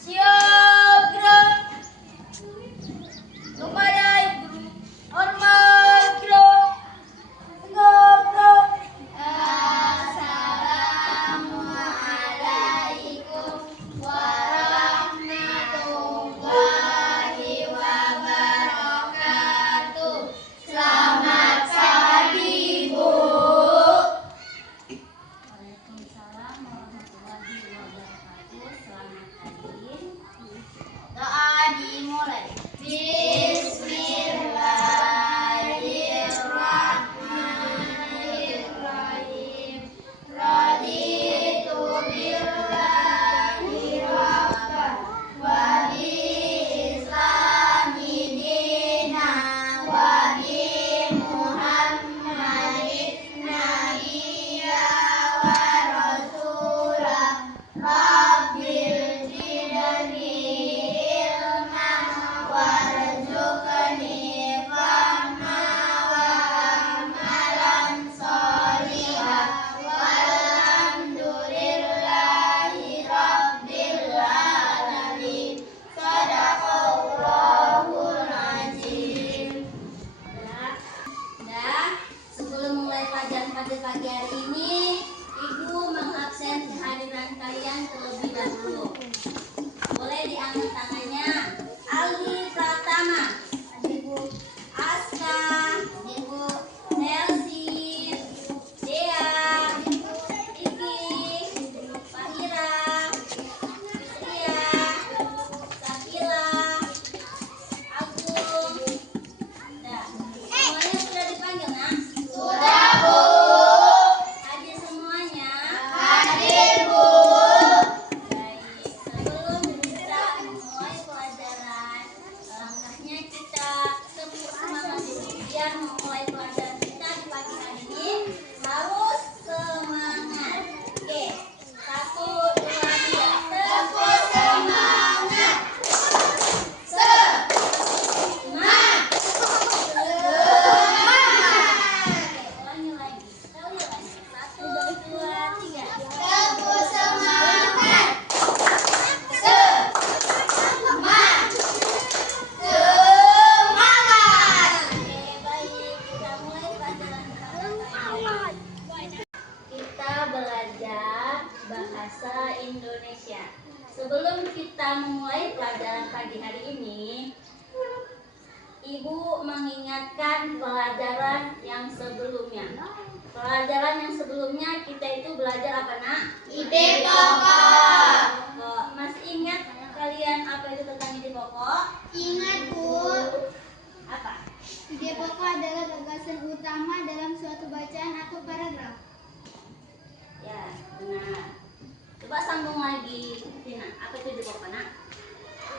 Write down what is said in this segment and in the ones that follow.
Siap gerak. Kepada Ibu hormat gerak. Tegak gerak. Assalamualaikum warahmatullahi wabarakatuh. Selamat pagi, Bu. Waalaikumsalam warahmatullahi wabarakatuh. Selamat pagi. Doa dimulai. Bismillahirrahmanirrahim. Raditu billahi rabban wa bi islami dinan wa bi Muhammadin nabiyya wa rasulah. Rabbil zidni ilman warzuqni fahma wa amalan sholihan walhamdulillahi rabbil alamin. Shadaqallahul azim. Dan sebelum mulai pelajaran pada pagi hari ini, Ibu mengabsen kehadiran kalian terlebih dahulu. Boleh diangkat tangannya. Ali Pratama, Ibu. Aska, Ibu. Nelsi, Dea, Iki, Fahira, Ria, Sakila, Agung. Nah, semuanya sudah dipanggil, nak? Sudah, Bu. Hadir semuanya. Hadir, Bu. Baik, sebelum kita mulai pelajaran, langkahnya kita tepuk semangat dulu. Biar memulai pelajaran kita di pagi hari ini harus semangat. Oke, 1, 2, 3. Tepuk semangat. Semangat. Ulangi lagi. Sekali lagi. 1, 2, 3. Tepuk semangat. Semangat. Semangat. Oke, baik. Kita mulai pelajaran kita. Kita belajar bahasa Indonesia. Sebelum kita memulai pelajaran pagi hari ini, Ibu mengingatkan pelajaran yang sebelumnya. Pelajaran yang sebelumnya kita itu belajar apa, nak? Ide pokok. Pokok. Masih ingat kalian apa itu tentang ide pokok? Ingat, Bu. Apa? Ide pokok adalah gagasan utama dalam suatu bacaan atau paragraf. Ya, benar. Coba sambung lagi, Tina. Apa itu ide pokok, nak?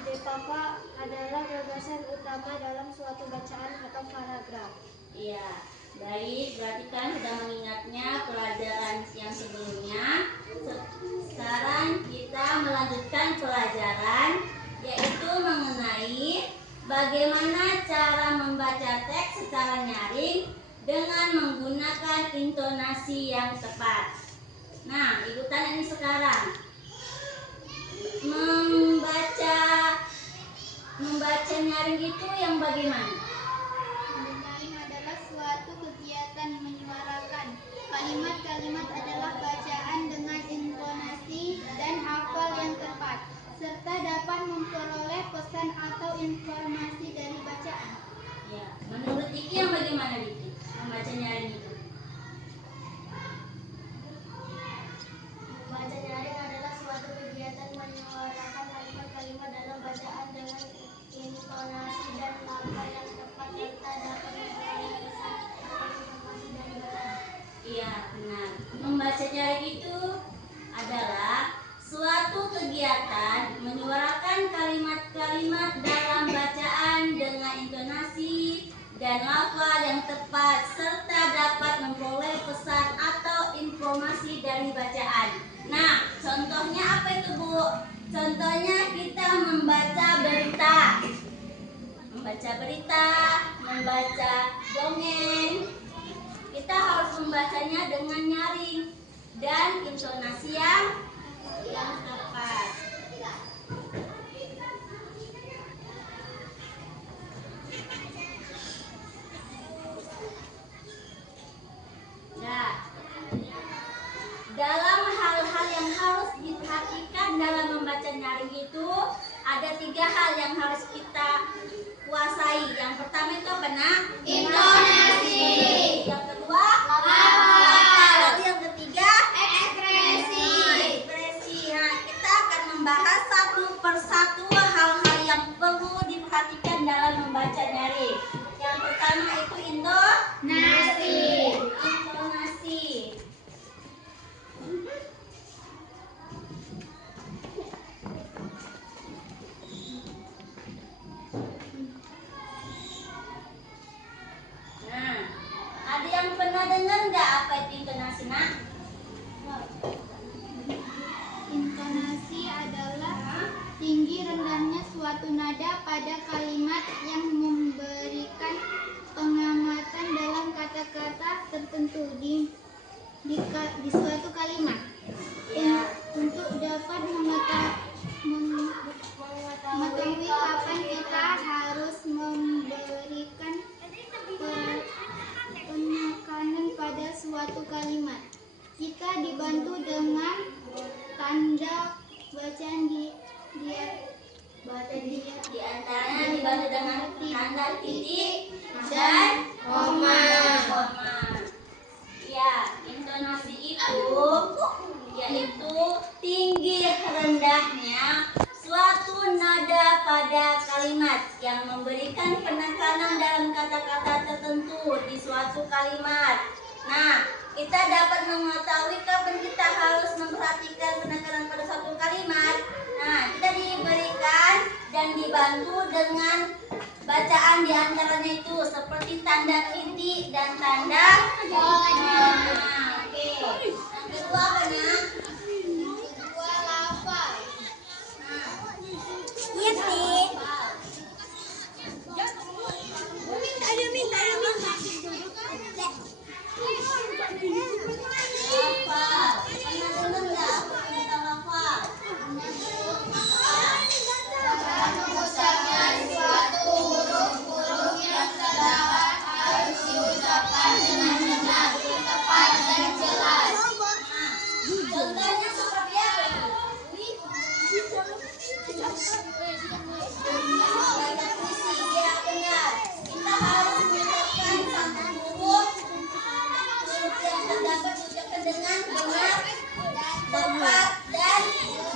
Ide pokok adalah gagasan utama dalam suatu bacaan atau paragraf. Iya, baik. Berarti kan sudah mengingatnya pelajaran yang sebelumnya. Sekarang kita melanjutkan pelajaran, yaitu mengenai bagaimana cara membaca teks secara nyaring dengan menggunakan intonasi yang tepat. Nah, Ibu tanya ini sekarang. Membaca nyaring itu yang bagaimana? Menyaring adalah suatu kegiatan menyuarakan. Kalimat-kalimat adalah bacaan dengan intonasi dan hafal yang tepat, serta dapat memperoleh pesan atau informasi dari bacaan. Ya, menurut Diki yang bagaimana, Diki? Membaca nyaring itu. Membaca nyaring adalah suatu kegiatan menyuarakan kalimat-kalimat dalam bacaan dengan intonasi dan lafaz yang tepat serta dapat memperoleh pesan atau informasi dari bacaan. Iya, benar. Membaca nyaring itu adalah suatu kegiatan menyuarakan kalimat-kalimat dalam bacaan dengan intonasi dan lafaz yang tepat serta dapat memperoleh pesan atau informasi dari bacaan. Nah, contohnya apa itu, Bu? Contohnya kita membaca berita. Membaca berita, membaca dongeng. Kita harus membacanya dengan nyaring dan intonasi yang tepat. Nah, dalam hal-hal yang harus diperhatikan dalam membaca nyaring itu ada 3 hal yang harus kita kuasai. Yang pertama itu apa, Nak? Intonasi. Yang kedua, lalu yang ketiga, Ekspresi. ekspresi. Nah, kita akan membahas satu persatu hal-hal yang perlu diperhatikan dalam membaca nyaring. Yang pertama itu Nasi. intonasi. Nah, ada yang pernah dengar nggak apa itu intonasi, Nak? Intonasi adalah tinggi rendahnya suatu nada pada kalimat yang memberikan pengamatan dalam kata-kata tertentu di suatu kalimat. Untuk dapat mengetahui kapan kita harus memberikan penekanan pada suatu kalimat, kita dibantu dengan tanda bacaan Di antaranya dibantu dengan tanda titik dan koma. Ya, intonasi itu yaitu tinggi rendahnya suatu nada pada kalimat yang memberikan penekanan dalam kata-kata tertentu di suatu kalimat. Nah, kita dapat mengetahui kapan kita harus memperhatikan penekanan pada suatu kalimat. Nah, kita diberikan dan dibantu dengan bacaan di antaranya itu seperti tanda titik dan tanda koma. Oke. Yang kedua apa, Nak? kedua lafal. Iya, Pi. Lafal. Pernah dengar nggak apa itu lafal? Mengucapkan suatu huruf yang terdapat harus diucapkan dengan benar, tepat dan jelas. Contohnya seperti apa itu? Baca puisi, ya benar. Kita harus mengucapkan satu huruf yang terdapat diucapkan dengan benar, tepat dan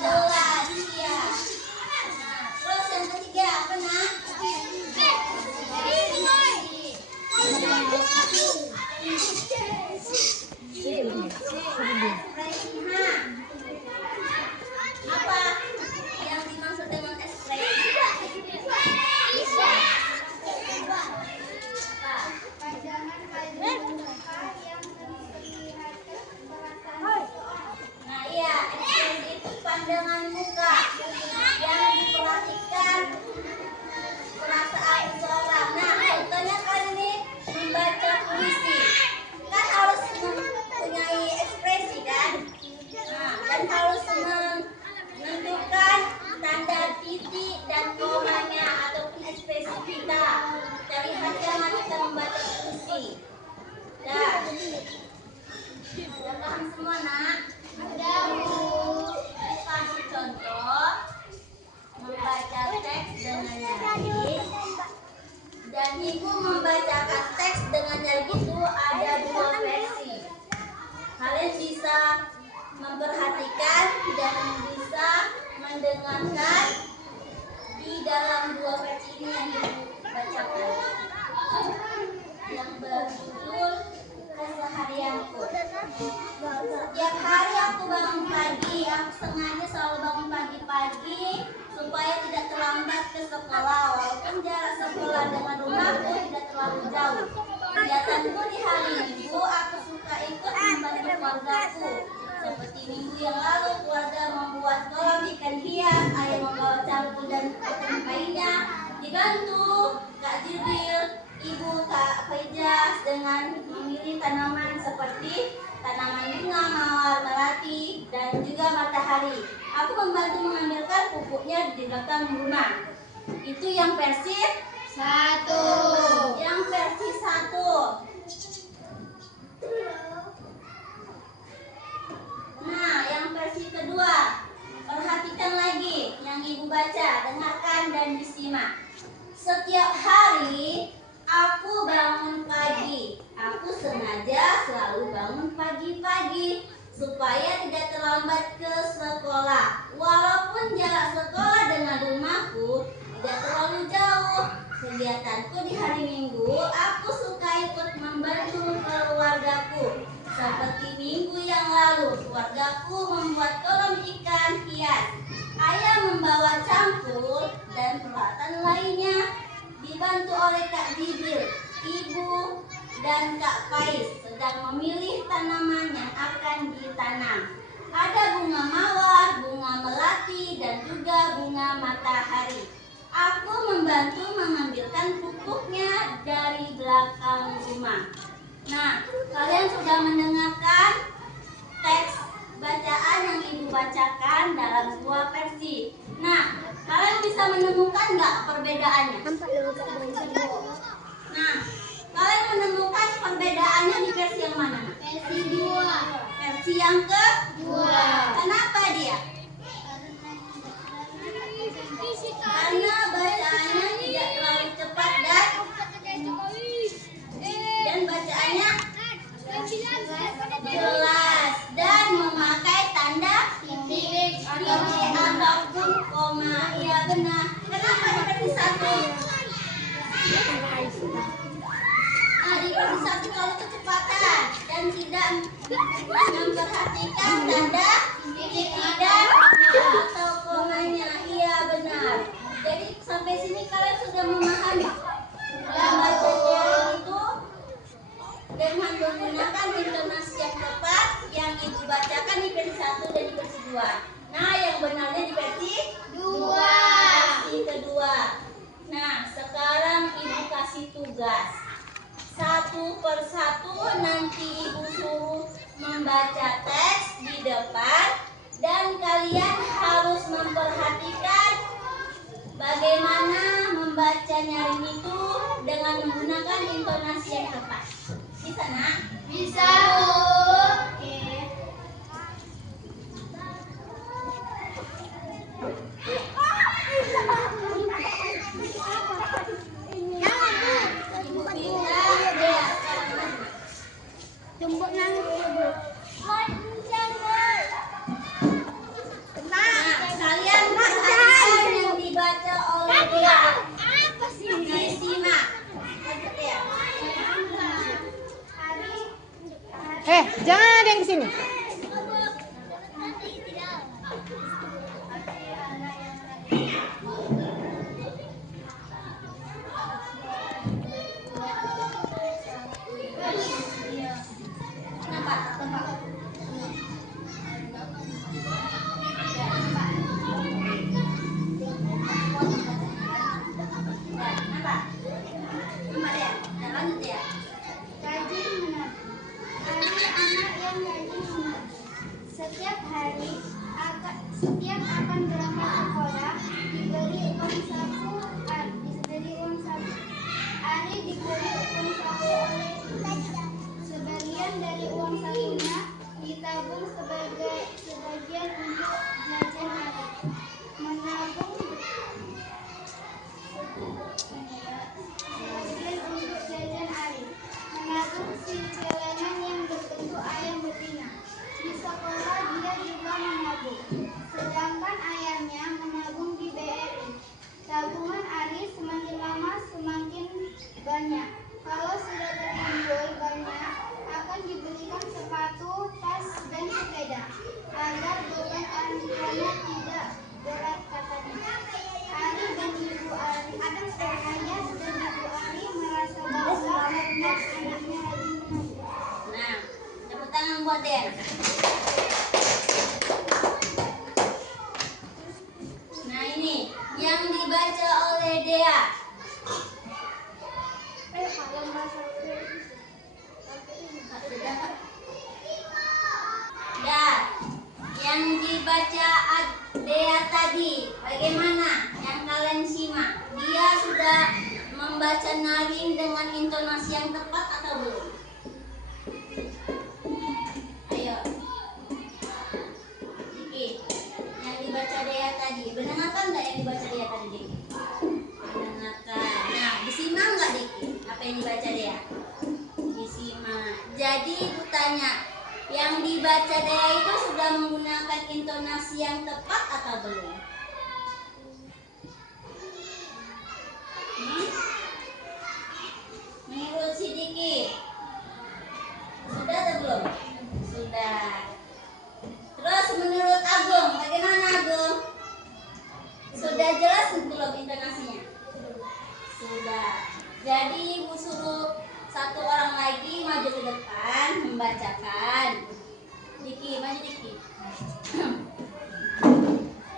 jelas. Ya. Nah, terus yang ketiga apa, Nak? Apa yang dimaksud dengan ekspresi? Pandangan muka yang memperlihatkan perasaan seseorang. Nah, iya, ekspresi itu pandangan muka yang diperhatikan perasaan seseorang. Nah, contohnya kali ini membaca puisi, kan harus mempunyai ekspresi kan? Nah, dan harus menentukan tanda titik dan komanya ataupun ekspresi kita. Dari hati kita membaca puisi. Dah. Sudah paham semua, Nak? Kasih contoh membaca teks dengan nyaring. Dan Ibu membacakan teks dengan nyaring itu ada 2 versi. Kalian bisa memperhatikan dan bisa mendengarkan di dalam 2 versi ini yang Ibu bacakan. Yang berjudul Keseharianku. Setiap hari aku bangun pagi, aku sengaja selalu bangun pagi-pagi supaya tidak terlambat ke sekolah. Walaupun jarak sekolah dengan rumahku tidak terlalu jauh. Kegiatanku di hari Minggu, aku suka ikut membantu keluargaku. Seperti minggu yang lalu, keluarga membuat kolam ikan hias, ayah membawa cangkul dan potong kainnya. Dibantu Kak Jibril, Ibu Kak Faijas dengan memilih tanaman seperti tanaman bunga, mawar melati, Matahari. Aku membantu mengambilkan pupuknya di belakang rumah. Itu yang versi 1. Yang versi 1. Nah, yang versi kedua. Perhatikan lagi yang ibu baca, dengarkan dan disimak. Setiap hari aku bangun pagi. Aku sengaja selalu bangun pagi-pagi supaya tidak terlambat ke sekolah. Walaupun jarak sekolah dengan rumahku tidak terlalu jauh. Kegiatanku di hari Minggu, aku suka ikut membantu keluargaku. Seperti minggu yang lalu, keluargaku membuat kolam ikan hias. Ayah membawa cangkul dan peralatan lainnya. Dibantu oleh Kak Jibril, Ibu, dan Kak Faiz sedang memilih tanaman yang akan ditanam. Ada bunga mawar, bunga melati, dan juga bunga matahari. Aku membantu mengambilkan pupuknya dari belakang rumah. Nah, kalian sudah mendengarkan teks bacaan yang ibu bacakan dalam dua versi. Nah, kalian bisa menemukan nggak perbedaannya? Nah, kalian menemukan perbedaannya di versi yang mana? Versi 2. Versi yang kedua. Kenapa dia? Karena bacaannya tidak terlalu cepat dan bacaannya jelas dan memakai tanda titik ataupun koma. Iya benar. Kenapa di versi 1? Nah, di versi 1 terlalu kecepatan dan tidak memperhatikan tanda titik dan atau komanya. Iya benar. Jadi sampai sini kalian sudah memahami bacanya itu dengan menggunakan intonasi yang tepat yang ibu bacakan di versi 1 dan di versi 2. Nah, yang benarnya di versi 2. Versi kedua. Nah, sekarang ibu kasih tugas. Satu persatu nanti ibu suruh membaca teks di depan dan kalian harus memperhatikan bagaimana membaca nyaring itu dengan menggunakan intonasi yang tepat. Bisa, Nak? Bisa, Bu. Oke. Ibu pindah dia sekarang. Jemput nang. Nah, kalian perhatikan yang dibaca oleh dia. Apa sih? Disimak. Lanjut ya. Jangan ada yang kesini. Kenapa? Kenapa? Kenapa? Kenapa deh? Nah, lanjut ya. Rajin menabung. Ari anak yang rajin menabung. Setiap akan berangkat sekolah diberi uang saku. Ari diberi uang saku oleh ibunya. Sebagian dari uang sakunya ditabung sebagian untuk jajan Ari. Menabung sebagian untuk jajan Ari. Menabung si celengan yang berbentuk ayam betina. Di sekolah dia juga menabung. Sedangkan ayahnya menabung di BRI. Tabungan Ari semakin lama semakin banyak. Kalau sudah terkumpul banyak, akan dibelikan sepatu, tas, dan sepeda agar beban orang tuanya tidak berat, katanya. Ari dan ibu Ari, ayah dan ibu Ari merasa bangga karena anaknya rajin menabung. Nah, tepuk tangan buat Den. Nah, ini yang dibaca oleh Dea. Kalau bahasa dibaca Dea tadi, bagaimana yang kalian simak? Dia sudah membaca nyaring dengan intonasi yang tepat atau belum? Ayo, Diki, yang dibaca Dea tadi, mendengarkan nggak yang dibaca Dea tadi, Diki? Mendengarkan. Nah, disimak nggak, Diki? Apa yang dibaca Dea? Disimak. Jadi ibu tanya, yang dibaca Dea itu sudah menggunakan intonasi yang tepat atau belum? Menurut si Diki, sudah atau belum? Sudah. Terus menurut Agung, bagaimana Agung? Sudah jelas belum intonasinya? Sudah. Jadi ibu suruh satu orang lagi maju ke depan membacakan. Diki, maju Diki.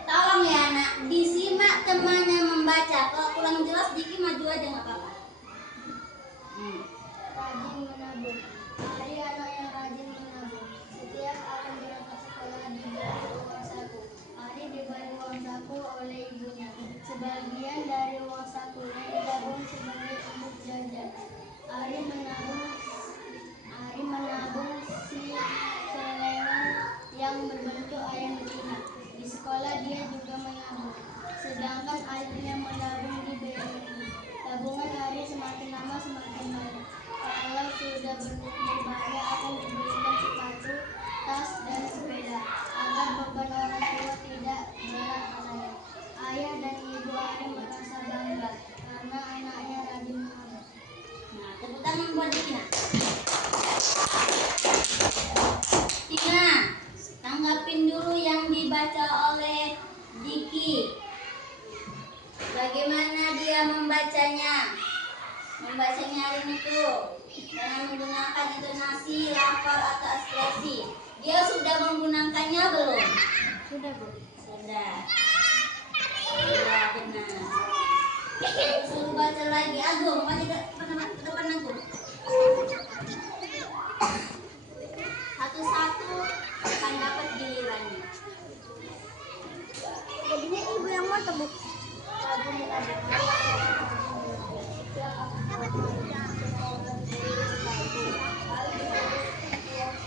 Tolong ya anak, disimak temannya membaca. Kalau kurang jelas Diki maju aja nggak apa-apa. Rajin menabung. Ari anak yang rajin menabung. Setiap akan berangkat sekolah diberi uang saku. Ari diberi uang saku oleh ibunya. Sebagian dari uang sakunya ditabung sebagai untuk jajan. Ari menabung si celengan yang berbentuk ayam betina. Di sekolah dia juga menabung. Sedangkan ayahnya menabung di BNI. Tabungan Ari semakin lama semakin banyak. Kalau sudah berbahaya akan dibelikan sepatu, tas, dan sepeda agar beban orang tua tidak berat padanya. Ayah dan ibu Ari merasa bangga karena anaknya rajin menabung. Nah, tepuk tangan buat Tina. Tina, tanggapin dulu yang dibaca oleh Diki. Bagaimana dia membacanya? Membaca nyaring itu dengan menggunakan intonasi, lafal atau ekspresi. Dia sudah menggunakannya belum? Sudah, Bu. Sudah. Sudah benar. Suruh baca lagi. Agung, maju ke depan Agung. Satu-satu akan dapat gilirannya. Jadinya ibu yang mau tebuk. Rajin menabung. Setiap akan berangkat sekolah diberi sepatu. Ari diberi uang saku oleh ibunya.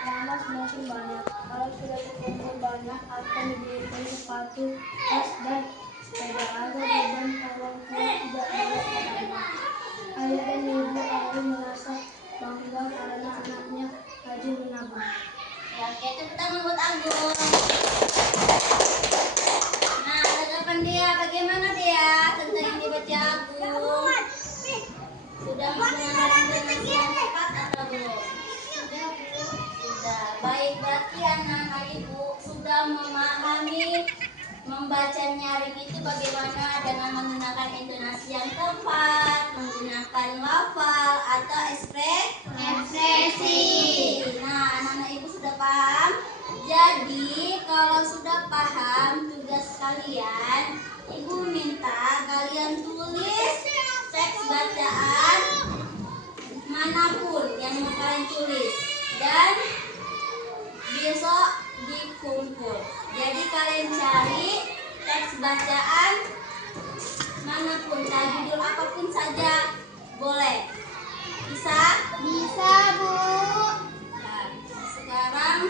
Lama semakin banyak. Kalau sudah terkumpul banyak akan diberikan sepatu, tas, dan sepeda agar beban orang tua tidak berat padanya. Ayah dan ibu Ari merasa bangga karena anaknya rajin menabung. Ya, oke, tepuk tangan buat Agung. Nah, tanggapan dia bagaimana dia tentang yang dibaca Agung? Sudah menggunakan intonasi yang tepat atau belum? Sudah, Bu. Sudah. Baik, berarti anak-anak ibu sudah memahami membaca nyaring itu bagaimana dengan menggunakan intonasi yang tepat, menggunakan lafal atau ekspresi. Nah, anak-anak ibu sudah paham? Jadi, kalau sudah paham tugas kalian, ibu minta kalian tulis teks bacaan manapun yang mau kalian tulis dan besok dikumpul. Jadi kalian cari teks bacaan manapun, judul apapun saja boleh. Bisa? Bisa, Bu. Nah, sekarang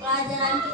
pelajaran kita